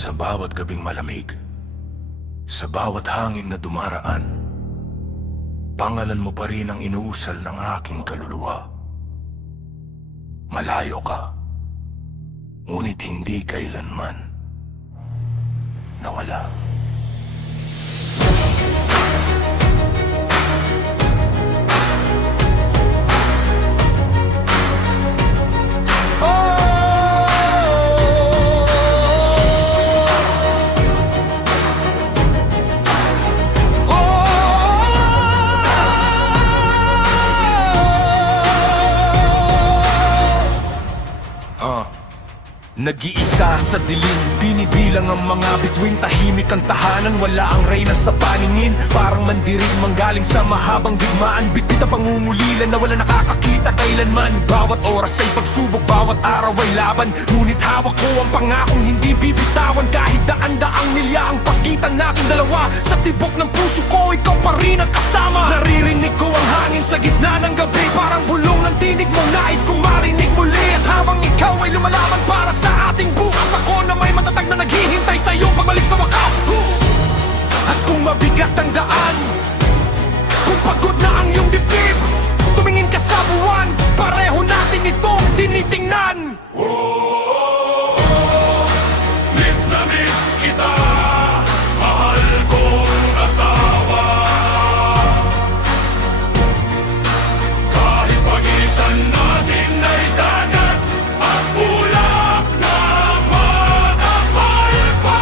Sa bawat gabing malamig, sa bawat hangin na dumaraan, pangalan mo pa rin ang inuusal ng aking kaluluwa. Malayo ka, ngunit hindi kailanman nawala. Nag-iisa sa dilim, binibilang ang mga bituin. Tahimik ang tahanan, wala ang reyna sa paningin. Parang mandirig manggaling sa mahabang digmaan. Bitbit ang pangungulilan na wala nakakakita kailanman. Bawat oras ay pagsubok, bawat araw ay laban. Ngunit hawak ko ang pangakong hindi bibitawan. Kahit daan-daang milya ang pagitan natin dalawa. Sa tibok ng puso ko, ikaw pa rin ang kasama. Naririnig ko ang hangin sa gitna ng gabi. Parang bulong ng tinig mo, nais kong marinig muli. At habang ikaw ay lumalaban para sa ating bukas, ako na may matatag na naghihintay sa iyong pagbalik sa wakas. At kung mabigat ang daan, kung pagod na ang iyong dibdib, tumingin ka sa buwan, pareho natin itong tinitingnan. Miss na miss kita, mahal kong asawa. Kahit pagitan natin ay dagat at ulap na matapal pa.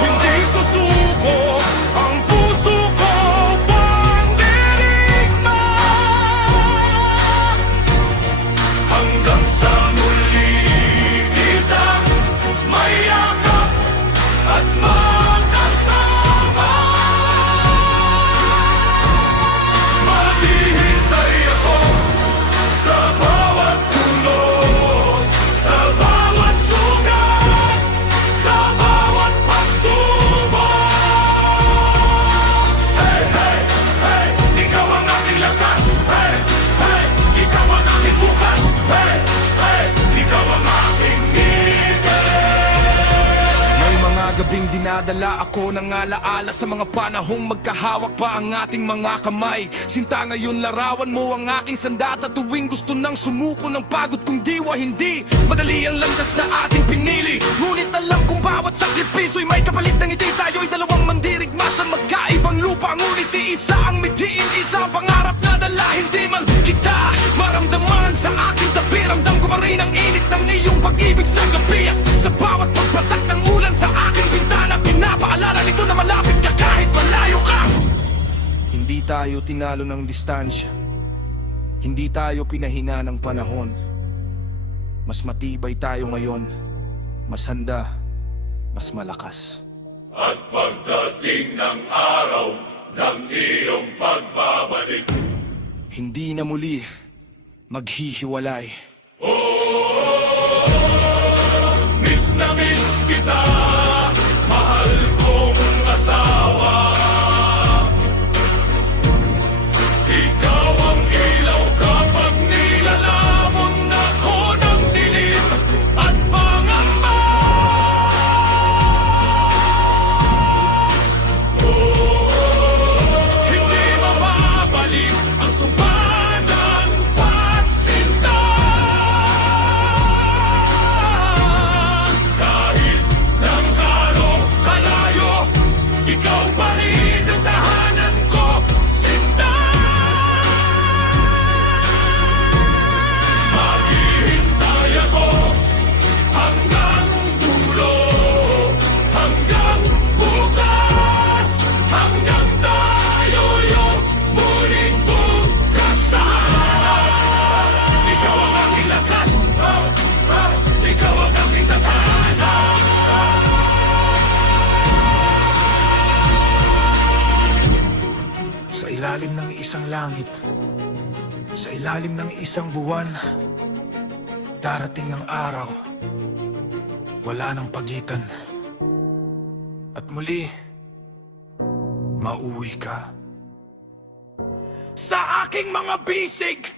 Hindi susuko ang puso ko pang dirigma. Hanggang sa muli kitang mayakap at makasama. Maghihintay ako sa bawat tulos, sa bawat sugat, sa bawat pagsubok. Hey, hey, hey, ikaw ang aking lakas. Hey, hey, ikaw ang aking bukas. Hey, hey, ikaw ang aking ngiti. May mga gabing dinadala ako ng alaala sa mga panahong magkahawak pa ang ating mga kamay. Sinta, ngayon larawan mo ang aking sandata tuwing gusto nang sumuko ng pagod kong diwa. Hindi madali ang landas na ating pinili, ngunit alam kong bawat sakripiso'y may kapalit ng ngiti. Tayo'y dalawang mandirigma sa magkaibang lupa, ngunit iisa ang mithiin, isa ang pangarap na dala. Hindi man kita maramdaman sa aking tabi, ramdam ko pa rin ang init ng iyong pag-ibig sa gabi. At sa bawat pagpatak ng ulan sa aking bintana, pinapaalala nito na malapit ka kahit malayo ka. Hindi tayo tinalo ng distansya, hindi tayo pinahina ng panahon. Mas matibay tayo ngayon, mas handa, mas malakas. At pagdating ng araw ng iyong pagbabalik, Hindi na muli maghihiwalay. miss na miss kita, mahal kong asawa. Ikaw ang ilaw kapag nilalamon ako ng dilim at pangamba. Hindi mababalik ang sumpa ng pagsinta. Kahit ng karong kalayo, ikaw pa rin ang tahanan ko, sinta. Maghihintay ako hanggang dulo, hanggang bukas, hanggang tayo yung muling magkasama. Ikaw ang aking lakas, ikaw ang aking tadhana. Sa ilalim ng isang langit, sa ilalim ng isang buwan, darating ang araw, wala nang pagitan. At muli, mauwi ka. Sa aking mga bisig,